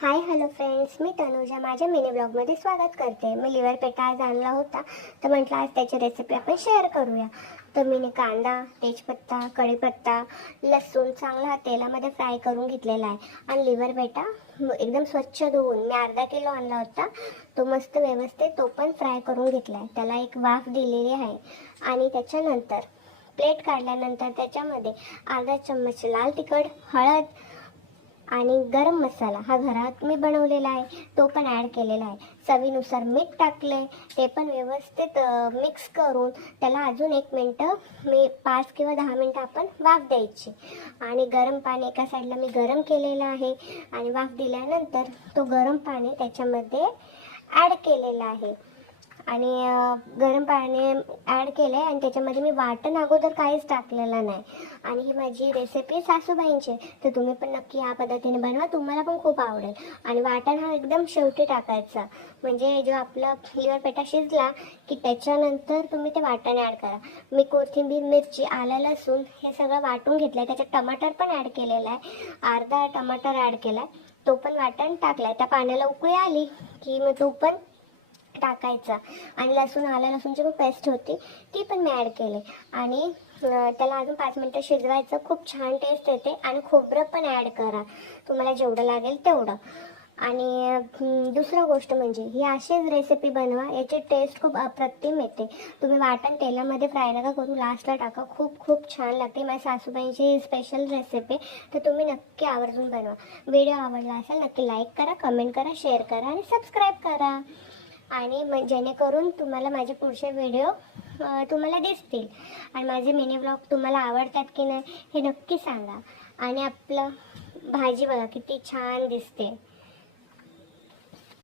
Hi hello friends, मी तनुजा माझ्या mini ब्लॉगमध्ये स्वागत करते। मी लिव्हर पेटा आज आणला होता, तर म्हटलं आज त्याची रेसिपी आपण शेअर करूया। तर मी कांदा, तेजपत्ता, कढीपत्ता, लसूण चांगला तेलामध्ये फ्राय करून घेतलेला आहे। आणि लिव्हर पेटा एकदम स्वच्छ धुवून मी अर्धा किलो आणला होता, तो मस्त व्यवस्थित तो पण फ्राय करून घेतला आहे। त्याला एक वाफ दिलेली आहे। आणि त्याच्यानंतर प्लेट काढल्यानंतर त्याच्यामध्ये अर्धा चम्मच लाल तिखट, हळद आणि गरम मसाला हा घरात मी बनवलेला आहे, तो पण ॲड केलेला आहे। चवीनुसार मीठ टाकले, ते पण व्यवस्थित मिक्स करून त्याला अजून 1 मिनटं मी 5 किंवा 10 मिनटं आपण वाफ द्यायची। आणि गरम पाणी एका साईडला मी गरम केलेलं आहे आणि वाफ दिल्यानंतर तो गरम पाणी त्याच्यामध्ये ॲड केलेला आहे। आणि गरम पाणी ॲड केलं आहे आणि त्याच्यामध्ये मी वाटण अगोदर काहीच टाकलेलं नाही। आणि ही माझी रेसिपी सासूबाईंची, तर तुम्ही पण नक्की या पद्धतीने बनवा, तुम्हाला पण खूप आवडेल। आणि वाटण हा एकदम शेवटी टाकायचा, म्हणजे जो आपला लिव्हर पेटा शिजला की त्याच्यानंतर तुम्ही ते वाटण ॲड करा। मी कोथिंबीर, मिरची, आलं, लसूण हे सगळं वाटून घेतलं आहे। त्याच्यात टमाटर पण ॲड केलेला आहे, अर्धा टमाटर ॲड केला आहे, तो पण वाटण टाकला आहे। त्या पाण्याला उकळी आली की मग तो पण टाकायचा। आणि लसूण, आलं लसूणची पण पेस्ट होती, ती पण मी ॲड केली। आणि त्याला अजून 5 मिनटं शिजवायचं, खूप छान टेस्ट येते। आणि खोबरं पण ॲड करा, तुम्हाला जेवढं लागेल तेवढं। आणि दुसरं गोष्ट म्हणजे ही अशीच रेसिपी बनवा, याची टेस्ट खूप अप्रतिम येते। तुम्ही वाटण तेलामध्ये फ्राय नका करू, लास्टला टाका, खूप खूप छान लागते। माझ्या सासूबाईंची स्पेशल रेसिपी, तर तुम्ही नक्की आवर्जून बनवा। व्हिडिओ आवडला असेल नक्की लाईक करा, कमेंट करा, शेअर करा आणि सबस्क्राईब करा। आणि जेणेकरून तुम्हाला माझे पुढचे व्हिडिओ तुम्हाला दिसतील। आणि माझे मिनी ब्लॉग तुम्हाला आवडतात की नाही हे नक्की सांगा। आणि आपलं भाजी बघा किती छान दिसते।